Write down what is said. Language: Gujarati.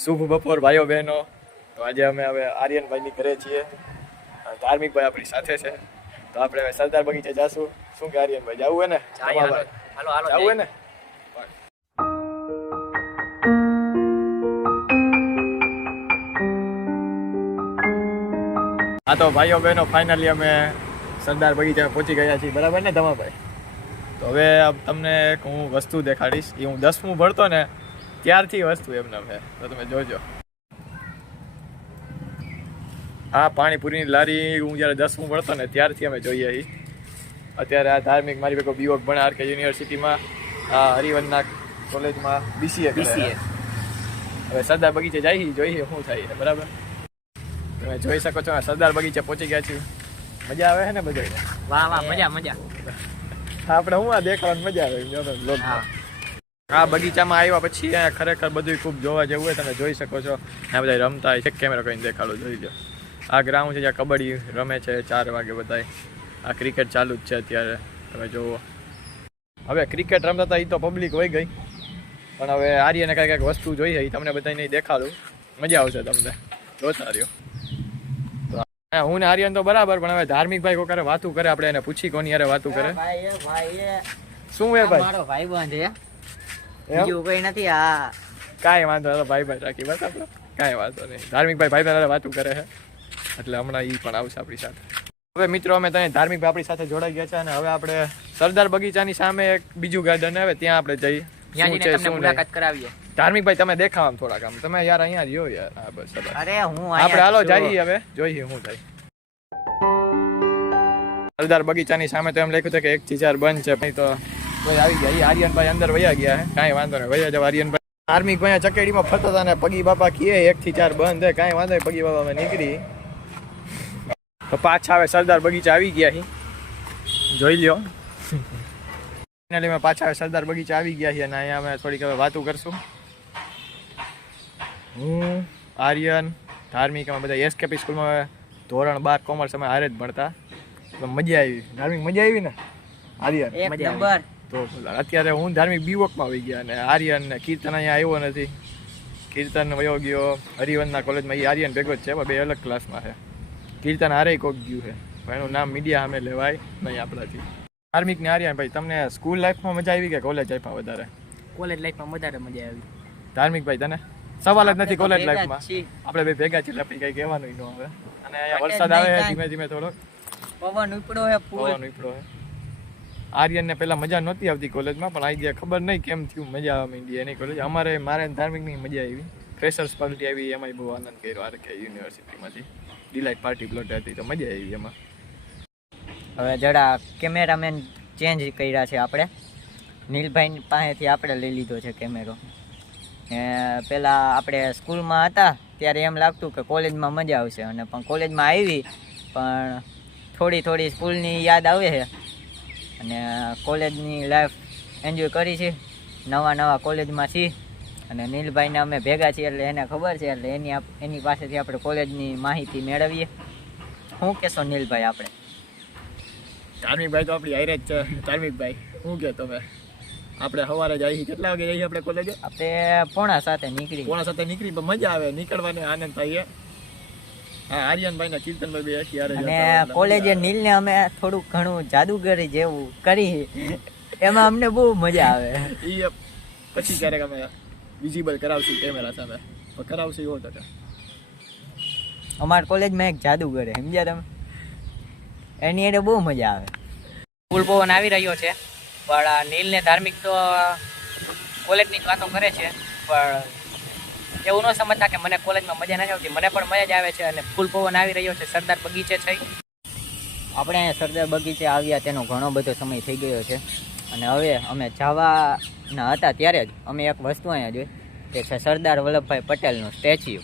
શુભ બપોર ભાઈઓ બહેનો. તો આજે અમે હવે આર્યનભાઈની ઘરે છીએ. ધાર્મિકભાઈ આપણી સાથે છે. તો આપણે હવે સરદાર બગીચે જાશું. શું કે આર્યનભાઈ જવું હે ને? હાલો હાલો જવું હે ને? હા તો ભાઈઓ બહેનો ફાઇનલી અમે સરદાર બગીચામાં પહોંચી ગયા છીએ. બરાબર ને ધમાભાઈ? તો હવે તમને એક હું વસ્તુ દેખાડીશ. એ હું 10મું ભણતો ને ત્યારથી વસ્તુ એમને છે. તો તમે જોજો. આ પાણીપુરીની લારી હું જ્યારે 10મું ભણતો ને ત્યારથી અમે જોઈએ છીએ. અત્યારે આ ધાર્મિક મારી ભેગો બીઓક ભણે આરકે યુનિવર્સિટીમાં, આ હરિવનના કોલેજમાં બીસીએ. હવે સરદાર બગીચે જઈએ, જોઈએ શું થાય છે. બરાબર? તમે જોઈ શકો છો સરદાર બગીચે પહોંચી ગયા છીએ. મજા આવે છે ને બધાને? વાહ વાહ, મજા મજા. આપણે હું આ દેખવાની મજા આવે. આ બગીચામાં આવ્યા પછી અહીંયા ખરેખર બધું ખૂબ જોવા જેવું હોય. તમે જોઈ શકો છો આ બધા રમતા હોય છે. કેમેરા કરીને દેખાડો, જોઈ લો. આ ગ્રાઉન્ડ છે જ્યાં કબડ્ડી રમે છે 4 વાગે બધા. આ ક્રિકેટ ચાલુ જ છે અત્યારે, તમે જુઓ. હવે ક્રિકેટ રમતા હતા એ તો પબ્લિક વહી ગઈ, પણ હવે આર્યને કાંઈક વસ્તુ જોઈએ એ તમને બધાને દેખાડું. મજા આવશે તમને, જોતા રહ્યો. તો હું ને આર્યન તો બરાબર, પણ હવે ધાર્મિકભાઈ કોઈ વાતું કરે, આપણે એને પૂછી કોની યારે વાતું કરે. શું હે ભાઈ? મારો ભાઈબંધ છે, બીજું કઈ નથી. આ કાંઈ વાંધો નહીં, ભાઈ રાખી બસ આપણે, કાંઈ વાંધો નહીં. ધાર્મિકભાઈ ભાઈ વાતું કરે છે એટલે હમણાં એ પણ આવશે આપણી સાથે. હવે મિત્રો અમે ત્યાં ધાર્મિકભાઈ આપણી સાથે જોડાઈ ગયા છે અને હવે આપણે સરદાર બગીચાની સામે એક બીજું ગાર્ડન આવે, ત્યાં આપણે જઈએ. મુલાકાત કરાવીએ. ધાર્મિકભાઈ તમે દેખાવ થોડાક આમ, તમે યાર અહીંયા રહ્યો યાર. હા બસ અરે હું આપણે હાલો જઈએ હવે, જોઈએ શું થાય. સરદાર બગીચાની સામે તો એમ લખ્યું છે કે 1 થી 4 બંધ છે, પણ તો કોઈ આવી ગયા. આર્યનભાઈ અંદર વયા ગયા હે, કાંઈ વાંધો નહીં, વયા જાવ આર્યનભાઈ. ધાર્મિકભાઈ ચકેડીમાં ફરતા હતા ને પગી બાપા કીએ 1 થી 4 બંધ હે, કાંઈ વાંધો નહીં. પગી બાપા અમે નીકળી તો પાછા હવે સરદાર બગીચા આવી ગયા છીએ. જોઈ લ્યો, ફાઇનલી અમે પાછા સરદાર બગીચા આવી ગયા છીએ અને અહીંયા અમે થોડીક હવે વાતું કરશું. હું, આર્યન, ધાર્મિક, અમે બધા એસકેપી સ્કૂલમાં ધોરણ 12 કોમર્સ અમે હારે જ ભણતા. મજા આવી. ધાર્મિક મજા આવી ને? આર્યન એક નંબર. તો અત્યારે હું ધાર્મિક બીવોકમાં આવી ગયા અને આર્યન ને કીર્તન અહીંયા આવ્યો નથી. કીર્તન વયો ગયો હરિવનના કોલેજમાં. એ આર્યન ભેગો જ છે, બે અલગ ક્લાસમાં છે. કીર્તન હારે કોક ગયું છે, પણ એનું નામ મીડિયા સામે લેવાય નહીં આપણાથી. ધાર્મિક ને આર્યન ભાઈ, તમને સ્કૂલ લાઈફમાં મજા આવી કે કોલેજ લાઈફમાં વધારે? કોલેજ લાઈફમાં વધારે મજા આવી. ધાર્મિક ભાઈ તને? સવાલ જ નથી કોલેજ લાઈફમાં. આપણે બે ભેગા છીએ એટલે કઈ કહેવાનું ન આવે. અને અહીંયા વરસાદ આવે ધીમે ધીમે થોડોક. પવન ઉપડો હે, પવન ઉપડો હે. આર્યનને પહેલા મજા નહોતી આવતી કોલેજમાં, પણ આજે ખબર નહીં કેમ થયું મજા આવવા માંડી એની કોલેજ. મારે ધાર્મિકની મજા આવી. ફ્રેશર્સ પાર્ટી આવી, એમાંય બહુ આનંદ કર્યો આરકે યુનિવર્સિટીમાંથી. ડિલાઇટ પાર્ટી પ્લોટ હતી તો મજા આવી એમાં. હવે જરા કેમેરામેન ચેન્જ કર્યા છે આપણે. નીલભાઈ પાસેથી આપણે લઈ લીધો છે કેમેરો. પહેલાં આપણે સ્કૂલમાં હતા ત્યારે એમ લાગતું કે કોલેજમાં મજા આવશે, અને પણ કોલેજમાં આવી પણ થોડી સ્કૂલની યાદ આવે છે. અને કોલેજની લાઈફ એન્જોય કરી છે. નવા કોલેજમાં છીએ અને નીલભાઈને અમે ભેગા છીએ એટલે એને ખબર છે, એટલે એની પાસેથી આપણે કોલેજની માહિતી મેળવીએ. શું કહેશો નીલભાઈ? આપણે ધાર્મિકભાઈ તો આપણી હારે જ છે. ધાર્મિકભાઈ શું કહે તમે? આપણે સવારે જઈએ, કેટલા વાગે જઈએ આપણે કોલેજે? આપણે 6:45 નીકળી. 6:45 નીકળી, પણ મજા આવે, નીકળવાની આનંદ થાય. હા, આર્યનભાઈ ને કીર્તનભાઈ બે અત્યારે અને કોલેજે નીલને અમે થોડુંક ઘણું જાદુગરી જેવું કરી, એમાં અમને બહુ મજા આવે. એ પછી ક્યારેક અમે વિઝિબલ કરાવશું કેમેરા સામે, તો કરાવશું એવો ટકા. અમારા કોલેજમાં એક જાદુગર છે, સમજ્યા તમે? એની એને બહુ મજા આવે. ફૂલ પવન આવી રહ્યો છે, પણ નીલ ને ધાર્મિક તો કોલેજની વાતો કરે છે, પણ એવું ન સમજતા કે મને કોલેજમાં મજા નથી આવતી. મને પણ મજા જ આવે છે અને ફૂલ પવન આવી રહ્યો છે. સરદાર બગીચે છે આપણે. અહીંયા સરદાર બગીચે આવ્યા તેનો ઘણો બધો સમય થઈ ગયો છે અને હવે અમે જવાના હતા ત્યારે જ અમે એક વસ્તુ અહીંયા જોઈ, તે છે સરદાર વલ્લભભાઈ પટેલનું સ્ટેચ્યુ.